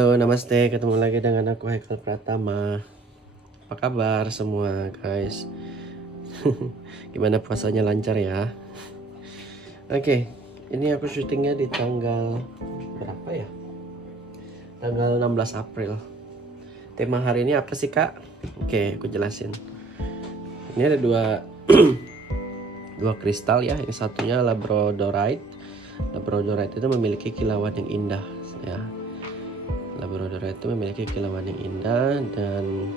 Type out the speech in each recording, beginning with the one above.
Halo, namaste. Ketemu lagi dengan aku Haikal Pratama. Apa kabar semua, guys? Gimana puasanya, lancar ya? Oke, ini aku syutingnya di tanggal berapa ya? Tanggal 16 April. Tema hari ini apa sih, Kak? Oke, aku jelasin. Ini ada dua kristal ya. Yang satunya labradorite. Labradorite itu memiliki kilauan yang indah ya. Labradorite itu memiliki kilauan yang indah, dan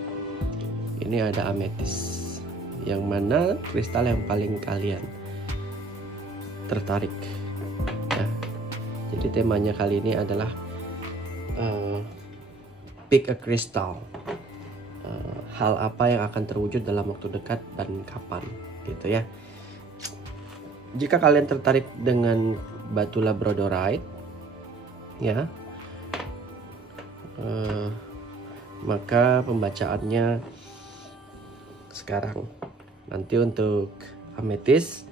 ini ada ametis, yang mana kristal yang paling kalian tertarik ya. Jadi temanya kali ini adalah pick a crystal. Hal apa yang akan terwujud dalam waktu dekat dan kapan gitu ya. Jika kalian tertarik dengan batu labradorite ya, maka pembacaannya sekarang. Nanti untuk ametis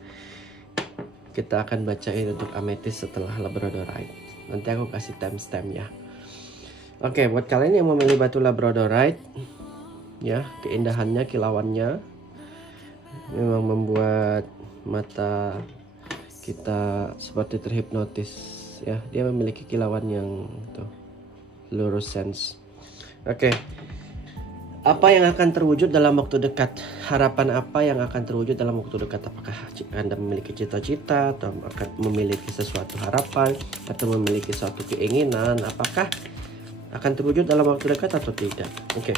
kita akan bacain untuk ametis setelah labradorite. Nanti aku kasih timestamp ya. Oke, buat kalian yang memilih batu labradorite ya, keindahannya, kilauannya memang membuat mata kita seperti terhipnotis ya. Dia memiliki kilauan yang tuh fluorescence. Oke. Apa yang akan terwujud dalam waktu dekat? Harapan apa yang akan terwujud dalam waktu dekat? Apakah Anda memiliki cita-cita, atau akan memiliki sesuatu harapan, atau memiliki suatu keinginan? Apakah akan terwujud dalam waktu dekat atau tidak? Oke.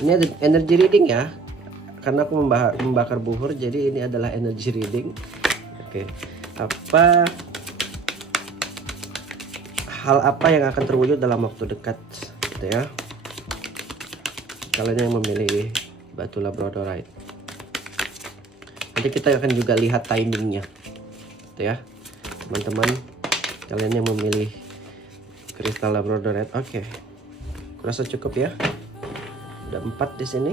Ini ada energy reading ya. Karena aku membakar buhur, jadi ini adalah energy reading. Oke. Hal apa yang akan terwujud dalam waktu dekat gitu ya. Kalian yang memilih batu labradorite. Nanti kita akan juga lihat timingnya gitu ya, teman-teman. Kalian yang memilih kristal labradorite. Oke. Kurasa cukup ya. Ada 4 di sini.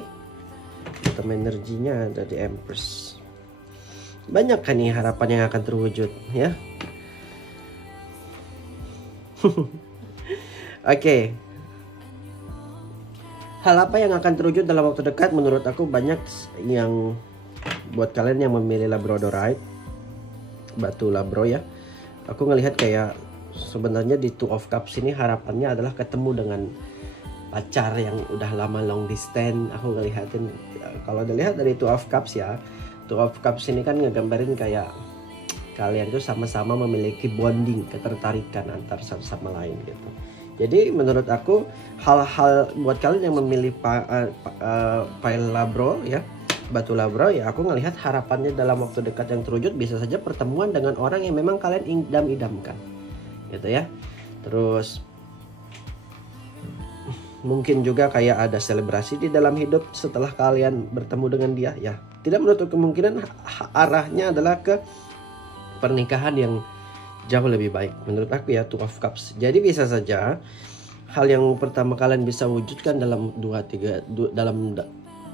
Hitam energinya ada di Empress. Banyak kan nih harapan yang akan terwujud ya. Oke. Hal apa yang akan terwujud dalam waktu dekat? Menurut aku banyak yang buat kalian yang memilih labradorite, batu labro ya. Aku ngelihat kayak sebenarnya di Two of Cups ini harapannya adalah ketemu dengan pacar yang udah lama long distance. Aku ngelihatin, kalau dilihat dari Two of Cups ya, Two of Cups ini kan ngegambarin kayak kalian tuh sama-sama memiliki bonding, ketertarikan antar satu sama lain gitu. Jadi menurut aku hal-hal buat kalian yang memilih pile labro ya, batu labro ya, aku ngelihat harapannya dalam waktu dekat yang terwujud bisa saja pertemuan dengan orang yang memang kalian idam-idamkan gitu ya. Terus mungkin juga kayak ada selebrasi di dalam hidup setelah kalian bertemu dengan dia ya. Tidak menutup kemungkinan arahnya adalah ke pernikahan yang jauh lebih baik menurut aku ya, Two of Cups. Jadi bisa saja hal yang pertama kalian bisa wujudkan dalam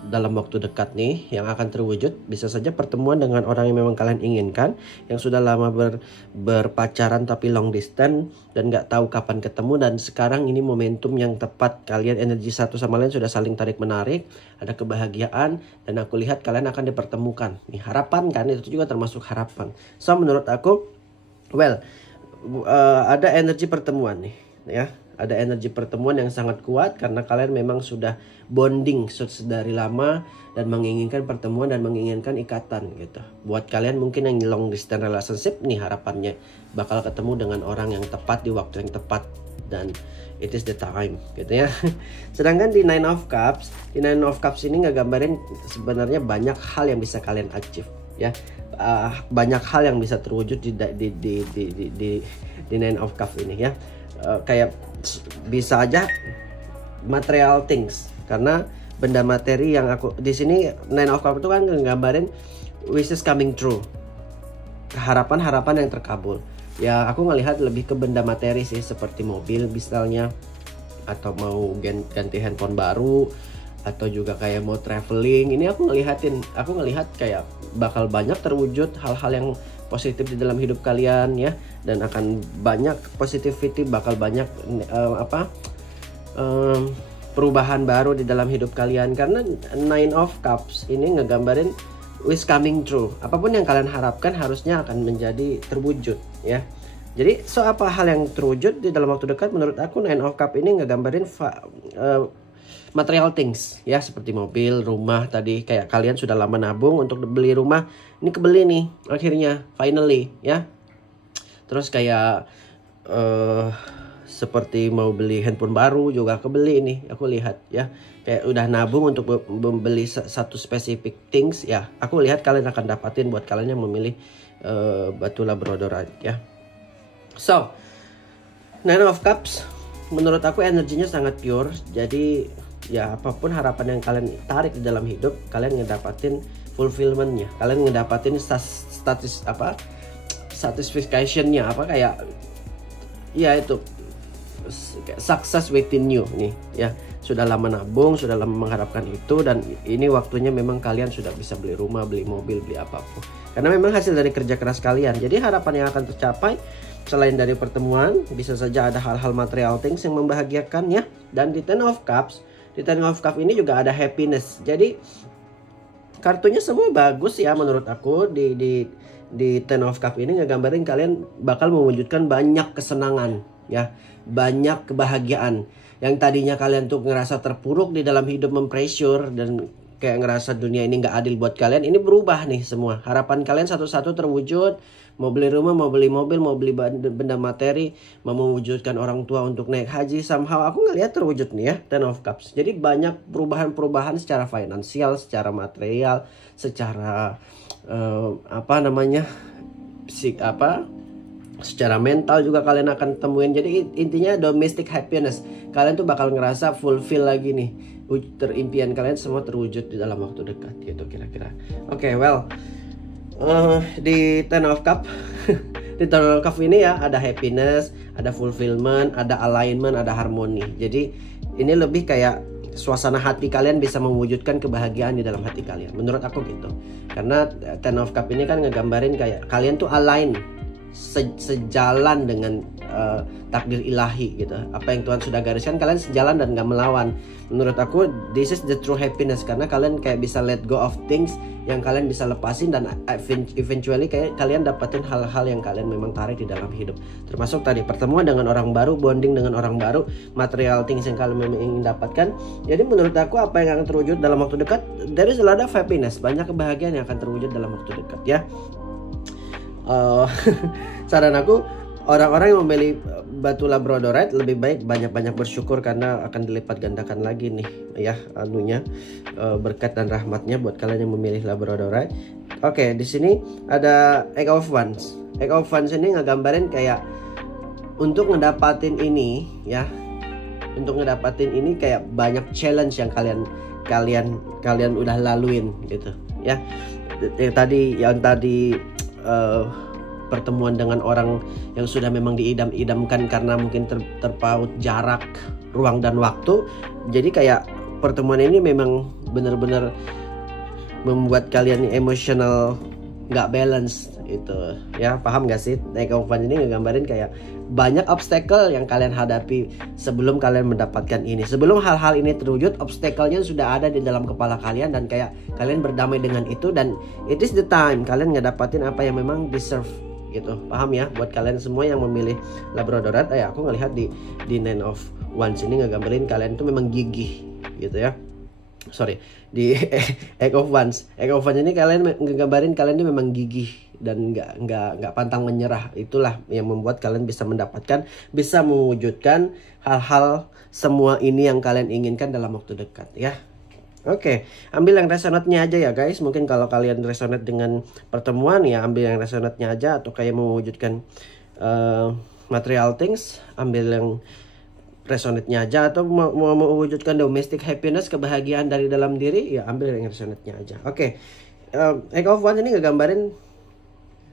dalam waktu dekat nih yang akan terwujud bisa saja pertemuan dengan orang yang memang kalian inginkan, yang sudah lama berpacaran tapi long distance dan nggak tahu kapan ketemu, dan sekarang ini momentum yang tepat. Kalian energi satu sama lain sudah saling tarik menarik, ada kebahagiaan, dan aku lihat kalian akan dipertemukan. Nih harapan kan, itu juga termasuk harapan. So menurut aku ada energi pertemuan nih ya. Ada energi pertemuan yang sangat kuat karena kalian memang sudah bonding dari lama dan menginginkan pertemuan dan menginginkan ikatan gitu. Buat kalian mungkin yang long distance relationship nih, harapannya bakal ketemu dengan orang yang tepat di waktu yang tepat, dan it is the time gitu ya. Sedangkan di Nine of Cups, ini ngegambarin sebenarnya banyak hal yang bisa kalian achieve ya. Banyak hal yang bisa terwujud di Nine of Cups ini ya. Kayak bisa aja material things, karena benda materi yang aku di sini Nine of Cups itu kan nggambarin wishes coming true, harapan-harapan yang terkabul ya. Aku ngelihat lebih ke benda materi sih, seperti mobil misalnya, atau mau ganti handphone baru, atau juga kayak mau traveling. Ini aku ngelihat kayak bakal banyak terwujud hal-hal yang positif di dalam hidup kalian ya, dan akan banyak positivity, bakal banyak perubahan baru di dalam hidup kalian. Karena Nine of Cups ini ngegambarin wish coming true. Apapun yang kalian harapkan harusnya akan menjadi terwujud ya. Jadi apa hal yang terwujud di dalam waktu dekat? Menurut aku Nine of Cups ini ngegambarin material things ya, seperti mobil, rumah tadi. Kayak kalian sudah lama nabung untuk beli rumah, ini kebeli nih akhirnya, finally ya. Terus kayak seperti mau beli handphone baru juga kebeli nih, aku lihat ya. Kayak udah nabung untuk membeli satu specific things ya. Aku lihat kalian akan dapatin buat kalian yang memilih batu labradorite ya. So, Nine of Cups menurut aku energinya sangat pure. Jadi ya apapun harapan yang kalian tarik di dalam hidup, kalian ngedapatin fulfillmentnya. Kalian ngedapatin satisfactionnya, apa kayak ya itu success within you nih ya. Sudah lama nabung, sudah lama mengharapkan itu, dan ini waktunya memang kalian sudah bisa beli rumah, beli mobil, beli apapun. Karena memang hasil dari kerja keras kalian. Jadi harapan yang akan tercapai selain dari pertemuan, bisa saja ada hal-hal material things yang membahagiakan ya. Dan di Ten of Cups, di Ten of Cups ini juga ada happiness. Jadi kartunya semua bagus ya menurut aku. Di Ten of Cups ini ngegambarin kalian bakal mewujudkan banyak kesenangan ya, banyak kebahagiaan. Yang tadinya kalian tuh ngerasa terpuruk di dalam hidup, mempressure dan kayak ngerasa dunia ini nggak adil buat kalian, ini berubah nih semua. Harapan kalian satu-satu terwujud. Mau beli rumah, mau beli mobil, mau beli benda materi, mau mewujudkan orang tua untuk naik haji, somehow aku ngelihat terwujud nih ya, Ten of Cups. Jadi banyak perubahan-perubahan secara finansial, secara material, secara secara mental juga kalian akan temuin. Jadi intinya domestic happiness. Kalian tuh bakal ngerasa fulfill lagi nih. Impian kalian semua terwujud di dalam waktu dekat gitu kira-kira. Oke, well, di Ten of Cup di Ten of Cup ini ya ada happiness, ada fulfillment, ada alignment, ada harmoni. Jadi ini lebih kayak suasana hati kalian bisa mewujudkan kebahagiaan di dalam hati kalian. Menurut aku gitu. Karena Ten of Cup ini kan ngegambarin kayak kalian tuh align, sejalan dengan takdir ilahi gitu. Apa yang Tuhan sudah gariskan, kalian sejalan dan gak melawan. Menurut aku this is the true happiness, karena kalian kayak bisa let go of things yang kalian bisa lepasin, dan eventually kayak kalian dapetin hal-hal yang kalian memang tarik di dalam hidup. Termasuk tadi pertemuan dengan orang baru, bonding dengan orang baru, material things yang kalian memang ingin dapatkan. Jadi menurut aku apa yang akan terwujud dalam waktu dekat, there is a lot of happiness, banyak kebahagiaan yang akan terwujud dalam waktu dekat ya. Saran aku, orang-orang yang memilih batu labradorite lebih baik banyak-banyak bersyukur, karena akan dilipat gandakan lagi nih ya berkat dan rahmatnya buat kalian yang memilih labradorite. Oke, di sini ada Eight of Wands. Eight of Wands ini ngegambarin kayak untuk ngedapatin ini ya, untuk ngedapatin ini kayak banyak challenge yang kalian udah laluin gitu ya. Yang tadi pertemuan dengan orang yang sudah memang diidam-idamkan karena mungkin terpaut jarak, ruang dan waktu. Jadi kayak pertemuan ini memang benar-benar membuat kalian emotional nggak balance itu ya. Paham nggak sih? Eight of Wands ini ngegambarin kayak banyak obstacle yang kalian hadapi sebelum kalian mendapatkan ini. Sebelum hal-hal ini terwujud, obstacle-nya sudah ada di dalam kepala kalian, dan kayak kalian berdamai dengan itu, dan it is the time kalian ngedapatin apa yang memang deserve gitu. Paham ya? Buat kalian semua yang memilih labradorite, aku ngelihat di Nine of Wands ini ngegambarin kalian tuh memang gigih gitu ya. Sorry, di Eight of Wands ini kalian ngegambarin kalian tuh memang gigih dan nggak pantang menyerah. Itulah yang membuat kalian bisa mendapatkan, bisa mewujudkan hal-hal semua ini yang kalian inginkan dalam waktu dekat ya. Oke, ambil yang resonate-nya aja ya guys. Mungkin kalau kalian resonate dengan pertemuan ya ambil yang resonate-nya aja, atau kayak mewujudkan material things, ambil yang resonate-nya aja, atau mau mewujudkan domestic happiness, kebahagiaan dari dalam diri, ya ambil yang resonate-nya aja. Oke, Eight of Wands ini ngegambarin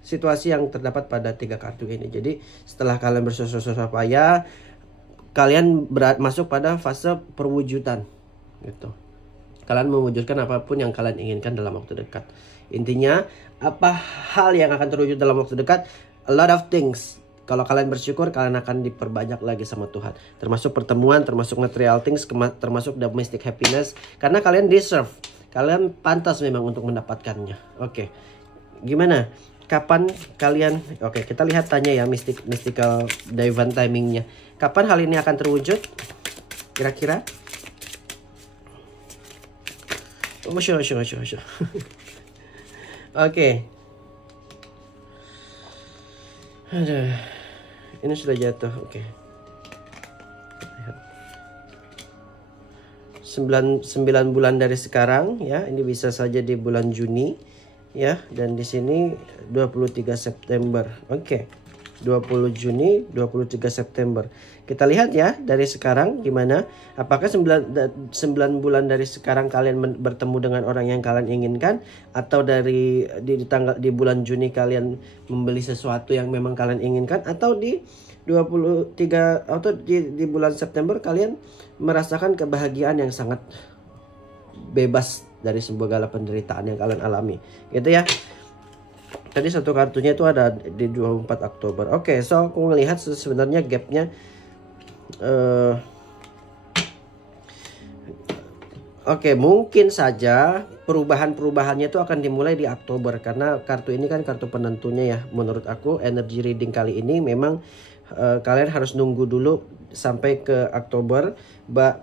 situasi yang terdapat pada 3 kartu ini. Jadi setelah kalian bersusah-susah payah, kalian masuk pada fase perwujudan gitu. Kalian mewujudkan apapun yang kalian inginkan dalam waktu dekat. Intinya apa hal yang akan terwujud dalam waktu dekat? A lot of things. Kalau kalian bersyukur, kalian akan diperbanyak lagi sama Tuhan. Termasuk pertemuan, termasuk material things, termasuk domestic happiness. Karena kalian deserve. Kalian pantas memang untuk mendapatkannya. Oke. Gimana? Kapan kalian... Oke, kita lihat tanya ya mystical divine timingnya. Kapan hal ini akan terwujud? Kira-kira? Oh, sure. Oke. Aduh. Ini sudah jatuh, oke. 9 bulan dari sekarang ya, ini bisa saja di bulan Juni ya, dan di sini 23 September. Oke. 20 Juni, 23 September. Kita lihat ya dari sekarang gimana. Apakah 9 bulan dari sekarang kalian bertemu dengan orang yang kalian inginkan, atau di bulan Juni kalian membeli sesuatu yang memang kalian inginkan, atau di 23 atau di bulan September kalian merasakan kebahagiaan yang sangat bebas dari segala penderitaan yang kalian alami. Gitu ya. Tadi satu kartunya itu ada di 24 Oktober. Oke, so aku melihat sebenarnya gapnya Oke, mungkin saja perubahannya itu akan dimulai di Oktober, karena kartu ini kan kartu penentunya ya. Menurut aku energy reading kali ini memang kalian harus nunggu dulu sampai ke Oktober.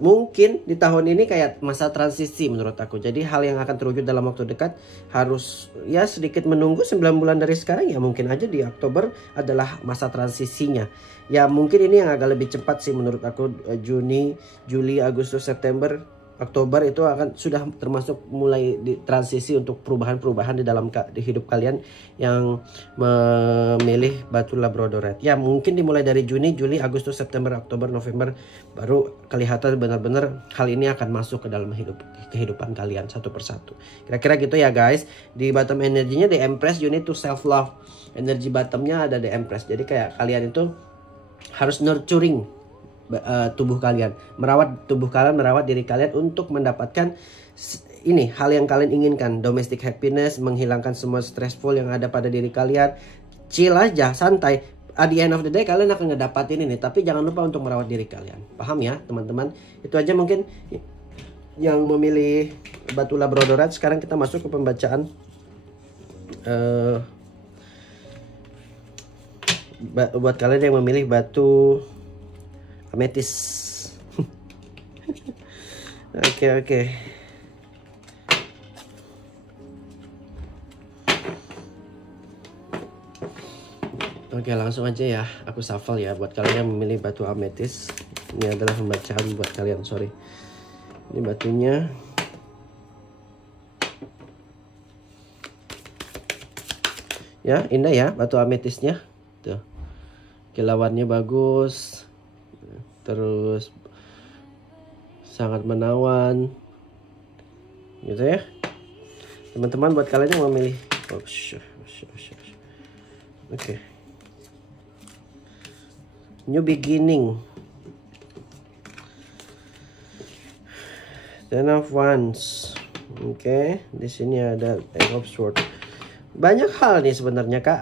Mungkin di tahun ini kayak masa transisi menurut aku. Jadi hal yang akan terwujud dalam waktu dekat harus ya sedikit menunggu 9 bulan dari sekarang ya. Mungkin aja di Oktober adalah masa transisinya. Ya mungkin ini yang agak lebih cepat sih menurut aku. Juni, Juli, Agustus, September, Oktober itu akan sudah termasuk mulai di transisi untuk perubahan-perubahan di hidup kalian yang memilih batu labradorite. Ya mungkin dimulai dari Juni, Juli, Agustus, September, Oktober, November baru kelihatan benar-benar hal ini akan masuk ke dalam kehidupan kalian satu persatu. Kira-kira gitu ya guys. Di bottom energinya di Empress, you need to self love. Energi bottomnya ada di Empress. Jadi kayak kalian itu harus nurturing tubuh kalian, merawat tubuh kalian, merawat diri kalian untuk mendapatkan ini hal yang kalian inginkan. Domestic happiness, menghilangkan semua stressful yang ada pada diri kalian. Chill aja, santai. At the end of the day kalian akan ngedapatin ini, tapi jangan lupa untuk merawat diri kalian. Paham ya teman-teman? Itu aja mungkin yang memilih batu labradorite. Sekarang kita masuk ke pembacaan buat kalian yang memilih batu ametis. Oke. Oke, langsung aja ya. Aku shuffle ya buat kalian yang memilih batu ametis. Ini adalah pembacaan buat kalian, sorry. Ini batunya. Ya, indah ya batu ametisnya. Tuh. Kilauannya bagus. Terus sangat menawan gitu ya teman-teman. Buat kalian yang memilih oke. New beginning, Ten of Wands. Oke, di sini ada Ten of Swords. Banyak hal nih sebenarnya kak,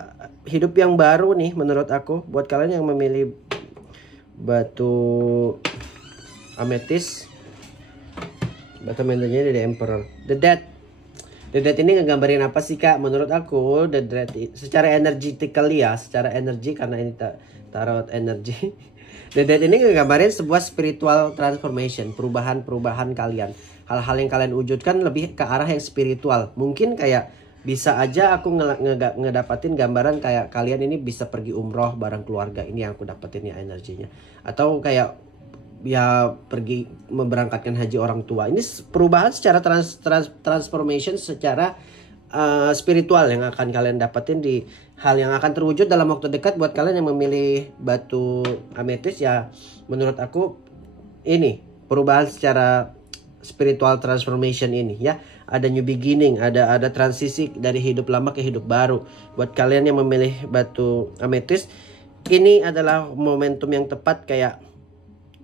hidup yang baru nih menurut aku. Buat kalian yang memilih batu ametis, batu mentalnya di Emperor. The Death ini ngegambarin apa sih kak? Menurut aku The Death secara energetically ya, secara energi, karena ini tarot energi. The Death ini ngegambarin sebuah spiritual transformation, perubahan kalian. Hal-hal yang kalian wujudkan lebih ke arah yang spiritual. Mungkin kayak bisa aja aku ngedapatin gambaran kayak kalian ini bisa pergi umroh bareng keluarga. Ini yang aku dapetin ya energinya. Atau kayak ya pergi memberangkatkan haji orang tua. Ini perubahan secara transformation secara spiritual yang akan kalian dapetin di hal yang akan terwujud dalam waktu dekat. Buat kalian yang memilih batu ametis ya, menurut aku ini perubahan secara spiritual transformation ini ya. Ada new beginning, ada transisi dari hidup lama ke hidup baru. Buat kalian yang memilih batu ametis, ini adalah momentum yang tepat kayak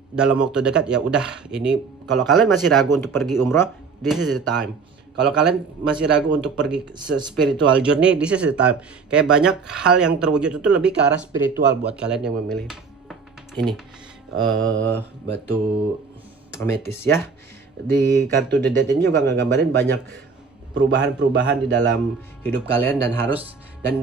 dalam waktu dekat ya udah ini. Kalau kalian masih ragu untuk pergi umroh, this is the time. Kalau kalian masih ragu untuk pergi spiritual journey, this is the time. Kayak banyak hal yang terwujud itu lebih ke arah spiritual buat kalian yang memilih ini batu ametis ya. Di kartu The Death ini juga ngegambarin banyak perubahan-perubahan di dalam hidup kalian, dan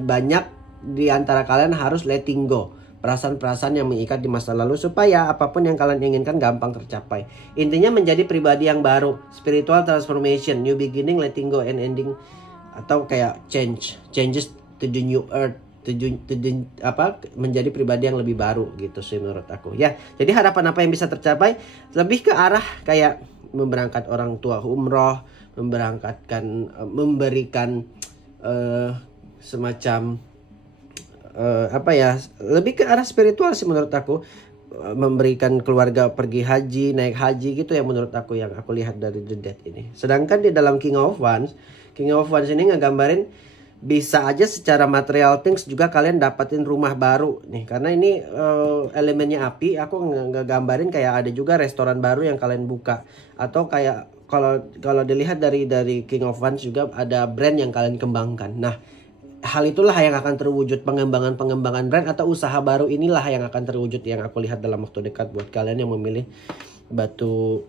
banyak di antara kalian harus letting go perasaan-perasaan yang mengikat di masa lalu supaya apapun yang kalian inginkan gampang tercapai. Intinya menjadi pribadi yang baru, spiritual transformation, new beginning, letting go and ending, atau kayak changes to the new earth, menjadi pribadi yang lebih baru gitu sih menurut aku ya. Jadi harapan apa yang bisa tercapai lebih ke arah kayak memberangkat orang tua umroh, memberikan semacam lebih ke arah spiritual sih menurut aku, memberikan keluarga pergi haji, naik haji gitu ya menurut aku, yang aku lihat dari The Death ini. Sedangkan di dalam King of Wands ini ngegambarin bisa aja secara material things juga kalian dapatin rumah baru nih, karena ini elemennya api. Aku ngegambarin kayak ada juga restoran baru yang kalian buka, atau kayak kalau dilihat dari King of Wands juga ada brand yang kalian kembangkan. Nah, hal itulah yang akan terwujud, pengembangan brand atau usaha baru inilah yang akan terwujud, yang aku lihat dalam waktu dekat buat kalian yang memilih batu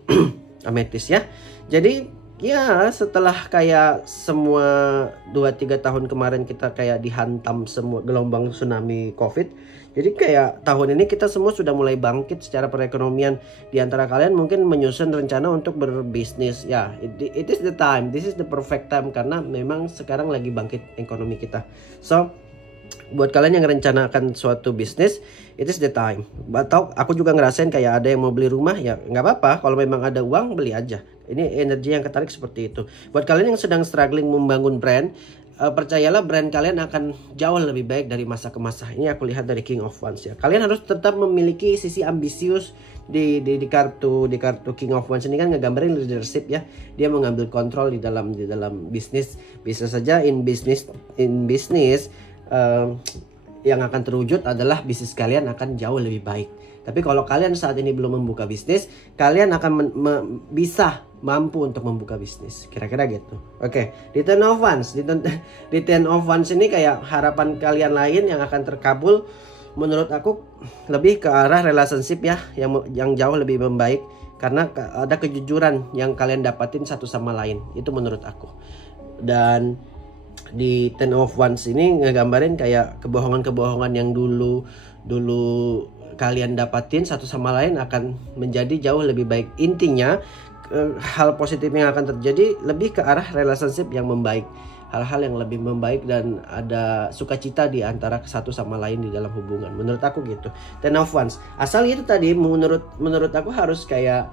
ametis ya. Jadi ya setelah kayak semua 2-3 tahun kemarin kita kayak dihantam semua gelombang tsunami COVID, jadi kayak tahun ini kita semua sudah mulai bangkit secara perekonomian. Di antara kalian mungkin menyusun rencana untuk berbisnis ya. It is the time, this is the perfect time, karena memang sekarang lagi bangkit ekonomi kita. So buat kalian yang rencanakan suatu bisnis, it is the time. Atau aku juga ngerasain kayak ada yang mau beli rumah, ya nggak apa-apa, kalau memang ada uang beli aja. Ini energi yang ketarik seperti itu. Buat kalian yang sedang struggling membangun brand, percayalah brand kalian akan jauh lebih baik dari masa ke masa. Ini aku lihat dari King of Wands ya. Kalian harus tetap memiliki sisi ambisius di kartu King of Wands ini kan ngegambarin leadership ya. Dia mengambil kontrol di dalam bisnis. Bisa saja in business yang akan terwujud adalah bisnis kalian akan jauh lebih baik. Tapi kalau kalian saat ini belum membuka bisnis, kalian akan bisa mampu untuk membuka bisnis. Kira-kira gitu. Oke, di Ten of Wands, di Ten of Wands ini kayak harapan kalian lain yang akan terkabul. Menurut aku lebih ke arah relationship ya, yang jauh lebih membaik, karena ada kejujuran yang kalian dapatin satu sama lain. Itu menurut aku. Dan di Ten of Wands ini ngegambarin kayak kebohongan-kebohongan yang dulu kalian dapatin satu sama lain akan menjadi jauh lebih baik. Intinya hal positif yang akan terjadi lebih ke arah relationship yang membaik, hal-hal yang lebih membaik, dan ada sukacita di antara satu sama lain di dalam hubungan. Menurut aku gitu. Ten of Wands, asal itu tadi menurut aku harus kayak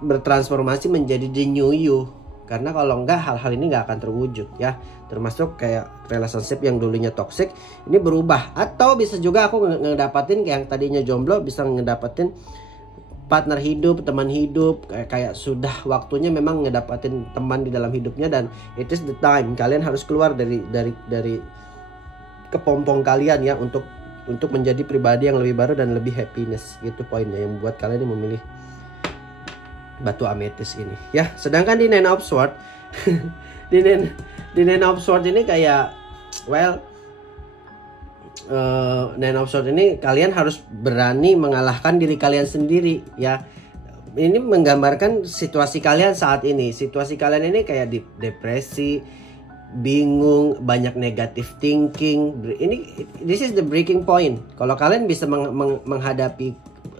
bertransformasi menjadi the new you. Karena kalau enggak, hal-hal ini enggak akan terwujud ya. Termasuk kayak relationship yang dulunya toxic ini berubah. Atau bisa juga aku ngedapatin yang tadinya jomblo bisa ngedapatin partner hidup, teman hidup, kayak sudah waktunya memang ngedapatin teman di dalam hidupnya, dan it is the time. Kalian harus keluar dari kepompong kalian ya, untuk menjadi pribadi yang lebih baru dan lebih happiness. Gitu poinnya yang membuat kalian memilih batu ametis ini ya. Sedangkan di Nine of Swords di Nine of Swords ini kayak Nine of Swords ini kalian harus berani mengalahkan diri kalian sendiri ya. Ini menggambarkan situasi kalian saat ini. Situasi kalian ini kayak depresi, bingung, banyak negative thinking. This is the breaking point. Kalau kalian bisa menghadapi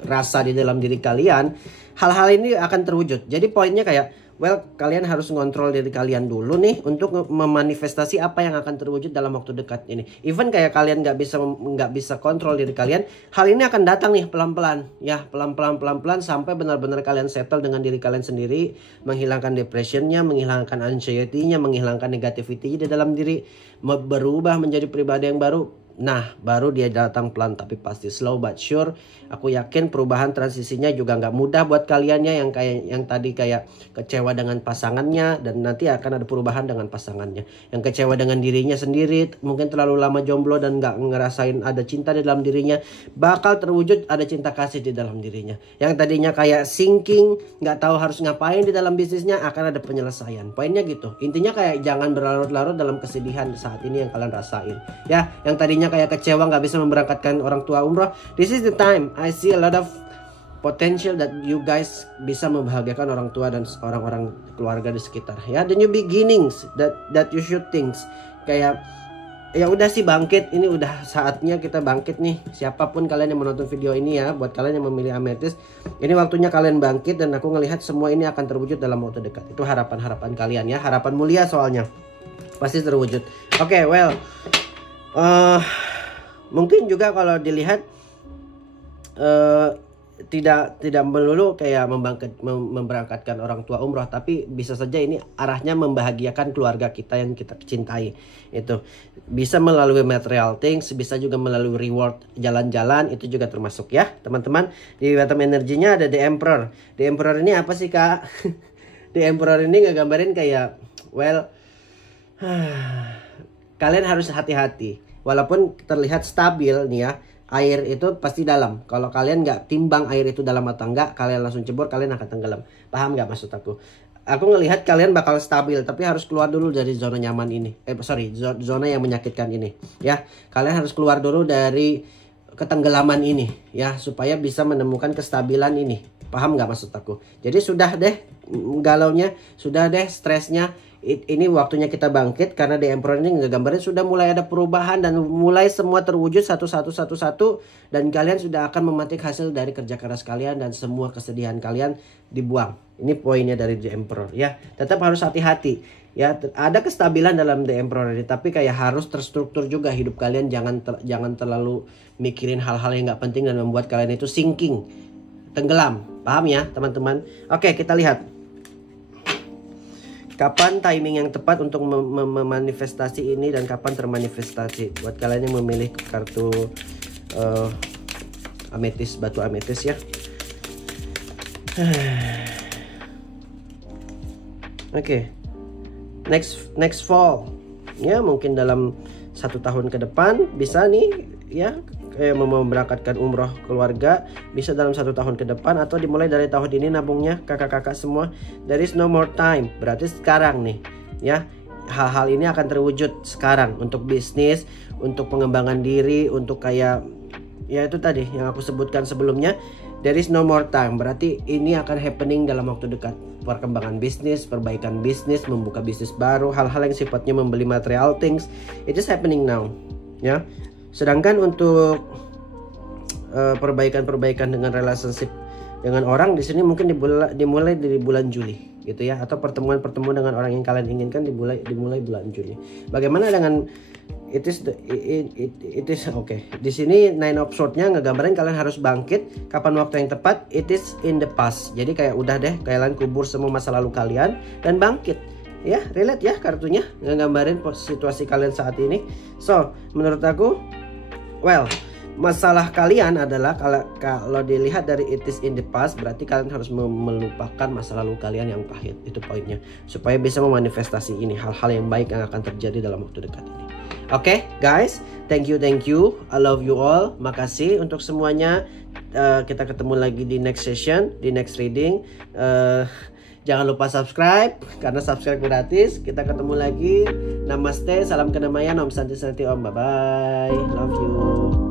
rasa di dalam diri kalian, hal-hal ini akan terwujud. Jadi poinnya kayak kalian harus ngontrol diri kalian dulu nih untuk memanifestasi apa yang akan terwujud dalam waktu dekat ini. Even kayak kalian nggak bisa kontrol diri kalian, hal ini akan datang nih pelan-pelan ya, pelan-pelan sampai benar-benar kalian settle dengan diri kalian sendiri, menghilangkan depressionnya, menghilangkan anxiety-nya, menghilangkan negativity di dalam diri, berubah menjadi pribadi yang baru. Nah, baru dia datang pelan tapi pasti, slow but sure. Aku yakin perubahan transisinya juga nggak mudah buat kaliannya yang tadi kayak kecewa dengan pasangannya, dan nanti akan ada perubahan dengan pasangannya. Yang kecewa dengan dirinya sendiri, mungkin terlalu lama jomblo dan nggak ngerasain ada cinta di dalam dirinya, bakal terwujud ada cinta kasih di dalam dirinya. Yang tadinya kayak sinking, nggak tahu harus ngapain di dalam bisnisnya, akan ada penyelesaian. Poinnya gitu. Intinya kayak jangan berlarut-larut dalam kesedihan saat ini yang kalian rasain. Ya, yang tadinya kayak kecewa nggak bisa memberangkatkan orang tua umroh, this is the time I see a lot of potential that you guys bisa membahagiakan orang tua dan orang-orang keluarga di sekitar. Ya, the new beginnings that you should think. Kayak ya udah sih, bangkit, ini udah saatnya kita bangkit nih. Siapapun kalian yang menonton video ini ya, buat kalian yang memilih ametis, ini waktunya kalian bangkit, dan aku ngelihat semua ini akan terwujud dalam waktu dekat. Itu harapan-harapan kalian ya, harapan mulia soalnya pasti terwujud. Oke, well, mungkin juga kalau dilihat tidak melulu kayak memberangkatkan orang tua umroh, tapi bisa saja ini arahnya membahagiakan keluarga kita yang kita cintai. Itu bisa melalui material things, bisa juga melalui reward jalan-jalan, itu juga termasuk ya teman-teman. Di bottom energinya ada The Emperor. The Emperor ini apa sih kak? The Emperor ini ngegambarin kayak, well, kalian harus hati-hati. Walaupun terlihat stabil nih ya, air itu pasti dalam. Kalau kalian nggak timbang air itu dalam atau enggak, kalian langsung cebur, kalian akan tenggelam. Paham nggak maksud aku? Aku ngelihat kalian bakal stabil, tapi harus keluar dulu dari zona nyaman ini. Zona yang menyakitkan ini. Ya, kalian harus keluar dulu dari ketenggelaman ini, ya, supaya bisa menemukan kestabilan ini. Paham nggak maksud aku? Jadi sudah deh galaunya, sudah deh stresnya. Ini waktunya kita bangkit, karena The Emperor ini ngegambarin sudah mulai ada perubahan dan mulai semua terwujud satu, dan kalian sudah akan memetik hasil dari kerja keras kalian dan semua kesedihan kalian dibuang. Ini poinnya dari The Emperor ya. Tetap harus hati-hati ya, ada kestabilan dalam The Emperor ini, tapi kayak harus terstruktur juga hidup kalian. Jangan terlalu mikirin hal-hal yang nggak penting dan membuat kalian itu sinking, tenggelam. Paham ya teman-teman? Oke, kita lihat kapan timing yang tepat untuk memanifestasi ini dan kapan termanifestasi. Buat kalian yang memilih kartu ametis, batu ametis ya. Oke. Next fall. Ya, mungkin dalam 1 tahun ke depan bisa nih ya, memberangkatkan umroh keluarga, bisa dalam 1 tahun ke depan, atau dimulai dari tahun ini nabungnya kakak-kakak semua. There is no more time, berarti sekarang nih ya, hal-hal ini akan terwujud sekarang untuk bisnis, untuk pengembangan diri, untuk kayak ya itu tadi yang aku sebutkan sebelumnya. There is no more time, berarti ini akan happening dalam waktu dekat. Perkembangan bisnis, perbaikan bisnis, membuka bisnis baru, hal-hal yang sifatnya membeli material things, it is happening now ya. Sedangkan untuk perbaikan dengan relationship dengan orang di sini mungkin dimulai dari bulan Juli gitu ya, atau pertemuan dengan orang yang kalian inginkan dimulai bulan Juli. Bagaimana dengan it is okay. Di sini Nine of Swords-nya ngegambarin kalian harus bangkit. Kapan waktu yang tepat? It is in the past. Jadi kayak udah deh, kalian kubur semua masa lalu kalian dan bangkit. Ya, relate ya kartunya, ngegambarin situasi kalian saat ini. So, menurut aku, well, masalah kalian adalah kalau dilihat dari it is in the past, berarti kalian harus melupakan masa lalu kalian yang pahit. Itu poinnya, supaya bisa memanifestasi ini, hal-hal yang baik yang akan terjadi dalam waktu dekat ini. Oke, guys, thank you, I love you all. Makasih untuk semuanya. Kita ketemu lagi di next session, di next reading. Jangan lupa subscribe, karena subscribe gratis. Kita ketemu lagi. Namaste, salam kedamaian, Om Santi Santi Om. Bye bye, love you.